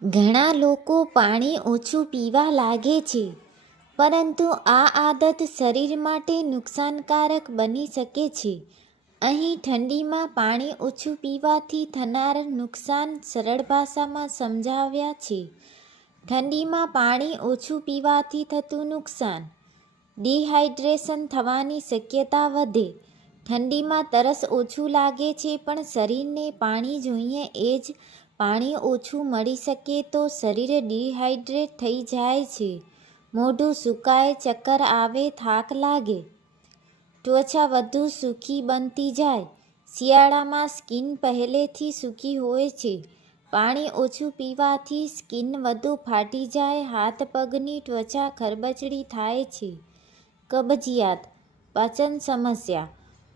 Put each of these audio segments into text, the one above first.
ઘણા લોકો પાણી ઓછું પીવા લાગે છે, પરંતુ આ આદત શરીર માટે નુકસાનકારક બની શકે છે. અહીં ઠંડીમાં પાણી ઓછું પીવાથી થનાર નુકસાન સરળ ભાષામાં સમજાવ્યા છે. ઠંડીમાં પાણી ઓછું પીવાથી થતું નુકસાન: ડિહાઇડ્રેશન થવાની શક્યતા વધે. ઠંડીમાં તરસ ઓછું લાગે છે, પણ શરીરને પાણી જોઈએ એ જ પાણી ઓછું મળી શકે તો શરીર ડિહાઇડ્રેટ થઈ જાય છે. મોઢું સુકાય, ચક્કર આવે, થાક લાગે. ત્વચા વધુ સૂકી બનતી જાય. શિયાળામાં સ્કિન પહેલેથી સૂકી હોય છે. પાણી ઓછું પીવાથી સ્કિન વધુ ફાટી જાય, હાથ પગની ત્વચા ખરબચડી થાય છે. કબજિયાત, પાચન સમસ્યા: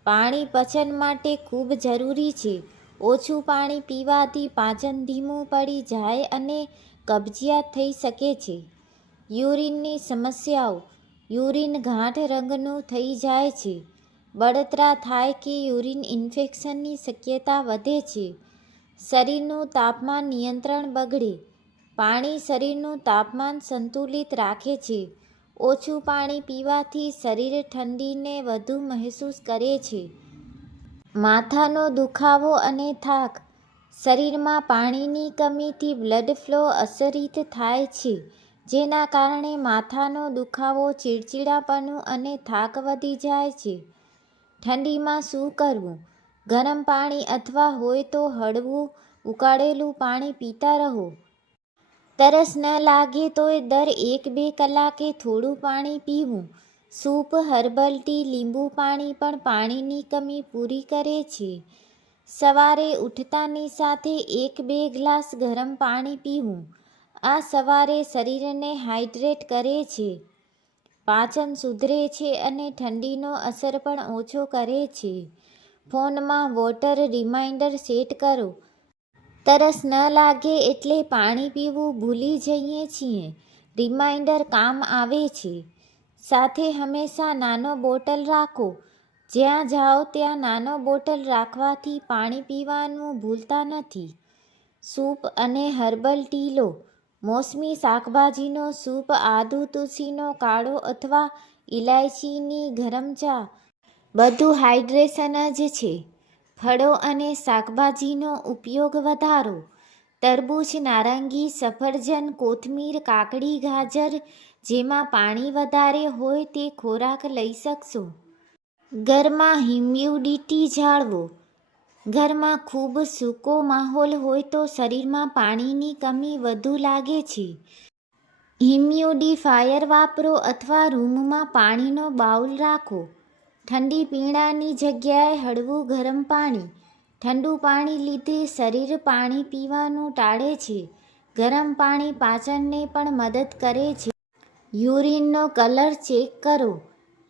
પાણી પાચન માટે ખૂબ જરૂરી છે. ઓછું પાણી પીવાથી પાચન ધીમું પડી જાય અને કબજિયાત થઈ શકે છે. યુરિનની સમસ્યાઓ: યુરિન ઘાટ રંગનું થઈ જાય છે. બળતરા થાય કે યુરિન ઇન્ફેક્શનની શક્યતા વધે છે. શરીરનું તાપમાન નિયંત્રણ બગડે. પાણી શરીરનું તાપમાન સંતુલિત રાખે છે. ઓછું પાણી પીવાથી શરીર ઠંડીને વધુ મહેસૂસ કરે છે. માથાનો દુખાવો અને થાક: શરીરમાં પાણીની કમીથી બ્લડ ફ્લો અસરિત થાય છે, જેના કારણે માથાનો દુખાવો, ચીડચીડાપણું અને થાક વધી જાય છે. ઠંડીમાં શું કરવું? ગરમ પાણી અથવા હોય તો હળવું ઉકાળેલું પાણી પીતા રહો. તરસ ન લાગે તોય દર 1-2 કલાકે થોડું પાણી પીવું. સૂપ, હર્બલ ટી, લીંબુ પાણી પણ પાણીની કમી પૂરી કરે છે. સવારે ઉઠતાની સાથે 1-2 ગ્લાસ ગરમ પાણી પીવું. આ સવારે શરીરને હાઇડ્રેટ કરે છે, પાચન સુધરે છે અને ઠંડીનો અસર પણ ઓછો કરે છે. ફોનમાં વોટર રિમાઇન્ડર સેટ કરો. તરસ ન લાગે એટલે પાણી પીવું ભૂલી જઈએ છીએ. રિમાઇન્ડર કામ આવે છે. સાથે હંમેશા નાનો બોટલ રાખો. જ્યાં જાઓ ત્યાં નાનો બોટલ રાખવાથી પાણી પીવાનું ભૂલતા નથી. સૂપ અને હર્બલ ટી લો. મોસમી શાકભાજીનો સૂપ, આદુ, તુલસીનો કાઢો અથવા ઇલાયચીની ગરમ ચા. બધું હાઇડ્રેશન જ છે. ફળો અને શાકભાજીનો ઉપયોગ વધારો. તરબૂચ, નારંગી, સફરજન, કોથમીર, કાકડી, ગાજર જેમાં પાણી વધારે હોય તે ખોરાક લઈ શકશો. ઘરમાં હ્યુમિડિટી જાળવો. ઘરમાં ખૂબ સૂકો માહોલ હોય તો શરીરમાં પાણીની કમી વધુ લાગે છે. હ્યુમિડિફાયર વાપરો અથવા રૂમમાં પાણીનો બાઉલ રાખો. ઠંડી પીણાની જગ્યાએ હળવું ગરમ પાણી. ઠંડુ પાણી લીધે શરીર પાણી પીવાનું ટાળે છે. ગરમ પાણી પાચનને પણ મદદ કરે છે. યુરિનનો કલર ચેક કરો.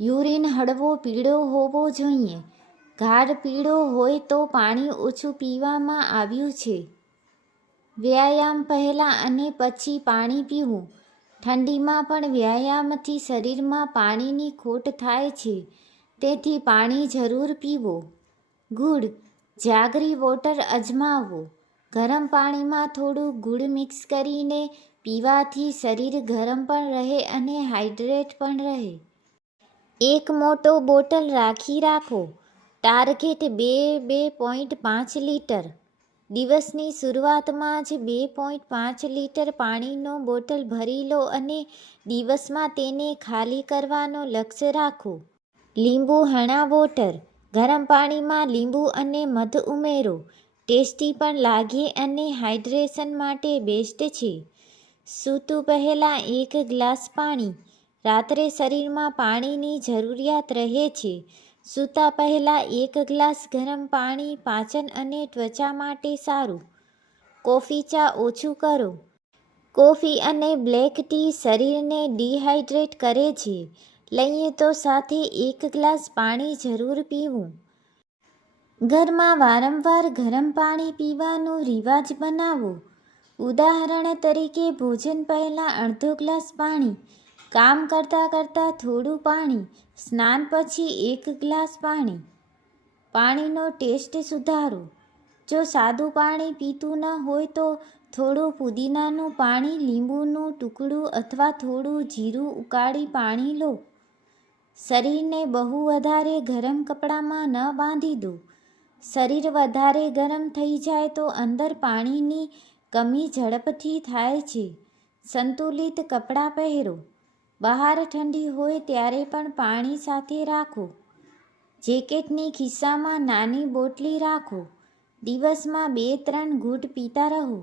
યુરિન હળવો પીળો હોવો જોઈએ. ગાઢ પીળો હોય તો પાણી ઓછું પીવામાં આવ્યું છે. વ્યાયામ પહેલાં અને પછી પાણી પીવું. ઠંડીમાં પણ વ્યાયામથી શરીરમાં પાણીની ખોટ થાય છે, તેથી પાણી જરૂર પીવો. ગુડ, જાગરી વોટર અજમાવો. ગરમ પાણીમાં થોડું ગુડ મિક્સ કરીને પીવાથી શરીર ગરમ પણ રહે અને હાઇડ્રેટ પણ રહે. એક મોટો બોટલ રાખો. Target 2.5 litre. દિવસની શરૂઆતમાં જ 2.5 લીટર પાણીનો બોટલ ભરી લો અને દિવસમાં તેને ખાલી કરવાનો લક્ષ્ય રાખો. લીંબુ હણા વોટર. ગરમ પાણીમાં લીંબુ અને મધ ઉમેરો. ટેસ્ટી પણ લાગે અને હાઇડ્રેશન માટે બેસ્ટ છે. સૂતું પહેલાં 1 ગ્લાસ પાણી. રાત્રે શરીરમાં પાણીની જરૂરિયાત રહે છે. સૂતા પહેલાં 1 ગ્લાસ ગરમ પાણી પાચન અને ત્વચા માટે સારું. કોફી, ચા ઓછું કરો. કોફી અને બ્લેક ટી શરીરને ડિહાઇડ્રેટ કરે છે. લઈએ તો સાથે 1 ગ્લાસ પાણી જરૂર પીવું. ઘરમાં વારંવાર ગરમ પાણી પીવાનો રિવાજ બનાવો. ઉદાહરણ તરીકે ભોજન પહેલાં અડધો ગ્લાસ પાણી, કામ કરતાં કરતાં થોડું પાણી, સ્નાન પછી 1 ગ્લાસ પાણી. પાણીનો ટેસ્ટ સુધારો. જો સાદું પાણી પીતું ન હોય તો થોડું પુદીનાનું પાણી, લીંબુનું ટુકડું અથવા થોડું જીરું ઉકાળી પાણી લો. શરીરને બહુ વધારે ગરમ કપડામાં ન બાંધી દો. શરીર વધારે ગરમ થઈ જાય તો અંદર પાણીની કમી ઝડપથી થાય છે. સંતુલિત કપડાં પહેરો. બહાર ઠંડી હોય ત્યારે પણ પાણી સાથે રાખો. જેકેટની ખિસ્સામાં નાની બોટલી રાખો. દિવસમાં 2-3 ઘૂંટ પીતા રહો.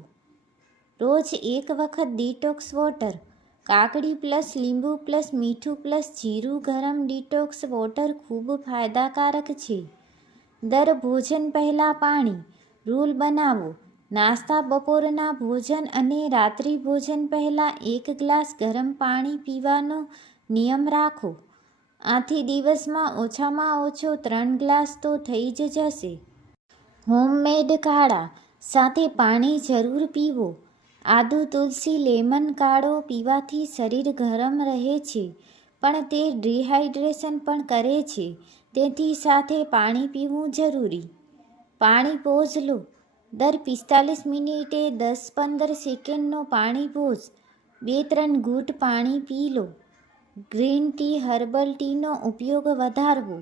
રોજ એક વખત ડિટોક્સ વોટર. કાકડી પ્લસ લીંબુ પ્લસ મીઠું પ્લસ જીરું ગરમ ડિટોક્સ વોટર ખૂબ ફાયદાકારક છે. દર ભોજન પહેલાં પાણી. રૂલ બનાવો. નાસ્તા, બપોરના ભોજન અને રાત્રિ ભોજન પહેલાં 1 ગ્લાસ ગરમ પાણી પીવાનો નિયમ રાખો. આથી દિવસમાં ઓછામાં ઓછો 3 ગ્લાસ તો થઈ જ જશે. હોમમેડ કાઢા સાથે પાણી જરૂર પીવો. આદુ, તુલસી, લેમન કાઢો પીવાથી શરીર ગરમ રહે છે પણ તે ડિહાઇડ્રેશન પણ કરે છે. તેથી સાથે પાણી પીવું જરૂરી. પાણી પોઝ લો. દર 45 મિનિટે 10-15 સેકન્ડનો પાણી પોઝ. 2-3 ઘૂંટ પાણી પી લો. ગ્રીન ટી, હર્બલ ટીનો ઉપયોગ વધારવો.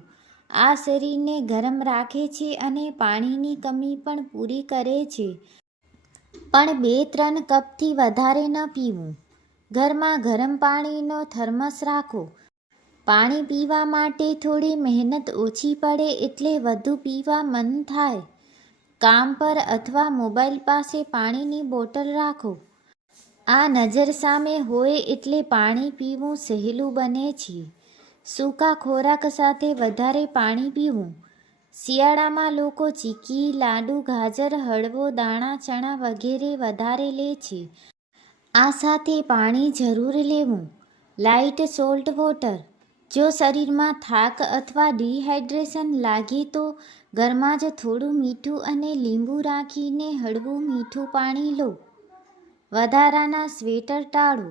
આ શરીરને ગરમ રાખે છે અને પાણીની કમી પણ પૂરી કરે છે. પણ 2-3 કપથી વધારે ન પીવું. ઘરમાં ગરમ પાણીનો થર્મસ રાખો. પાણી પીવા માટે થોડી મહેનત ઓછી પડે એટલે વધુ પીવા મન થાય. કામ પર અથવા મોબાઈલ પાસે પાણીની બોટલ રાખો. આ નજર સામે હોય એટલે પાણી પીવું સહેલું બને છે. સૂકા ખોરાક સાથે વધારે પાણી પીવું. શિયાળામાં લોકો ચીક્કી, લાડુ, ગાજર, હળવો, દાણા, ચણા વગેરે વધારે લે છે. આ સાથે પાણી જરૂર લેવું. Light salt water. જો શરીરમાં થાક અથવા ડિહાઇડ્રેશન લાગે તો ઘરમાં જ થોડું મીઠું અને લીંબુ રાખીને હળવું મીઠું પાણી લો. વધારાના સ્વેટર ટાળો.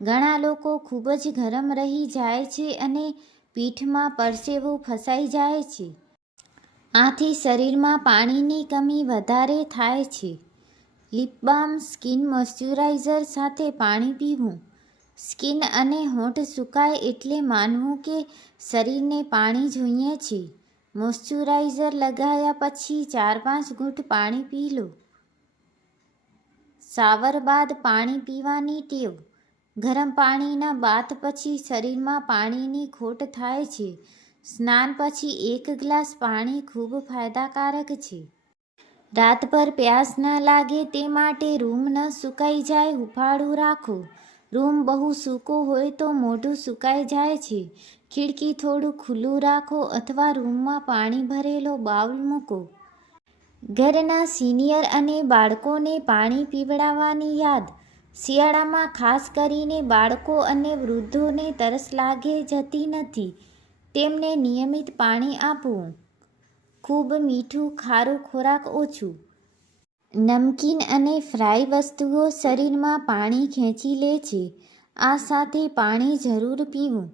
ઘણા લોકો ખૂબ જ ગરમ રહી જાય છે અને પીઠમાં પરસેવો ફસાઈ જાય છે. આથી શરીરમાં પાણીની કમી વધારે થાય છે. લિપ બામ, સ્કિન મોઇશ્ચરાઇઝર સાથે પાણી પીવું. સ્કિન અને હોઠ સુકાય એટલે માનવું કે શરીરને પાણી જોઈએ છે. મોઇશ્ચરાઇઝર લગાવ્યા પછી 4-5 ઘૂંટ પાણી પી લો. શાવર બાદ પાણી પીવાની ટેવ. ગરમ પાણીના બાથ પછી શરીરમાં પાણીની ખોટ થાય છે. સ્નાન પછી 1 ગ્લાસ પાણી ખૂબ ફાયદાકારક છે. રાતભર પ્યાસ ન લાગે તે માટે રૂમ ન સુકાઈ જાય હૂંફાળું રાખો. રૂમ બહુ સૂકો હોય તો મોઢું સુકાઈ જાય છે. ખિડકી થોડું ખુલ્લું રાખો અથવા રૂમમાં પાણી ભરેલો બાઉલ મૂકો. ઘરના સિનિયર અને બાળકોને પાણી પીવડાવવાની યાદ. શિયાળામાં ખાસ કરીને બાળકો અને વૃદ્ધોને તરસ લાગે જતી નથી. તેમને નિયમિત પાણી આપવું. ખૂબ મીઠું, ખારું ખોરાક ઓછું. નમકીન અને ફ્રાય વસ્તુઓ શરીરમાં પાણી ખેંચી લે છે. આ સાથે પાણી જરૂર પીવું.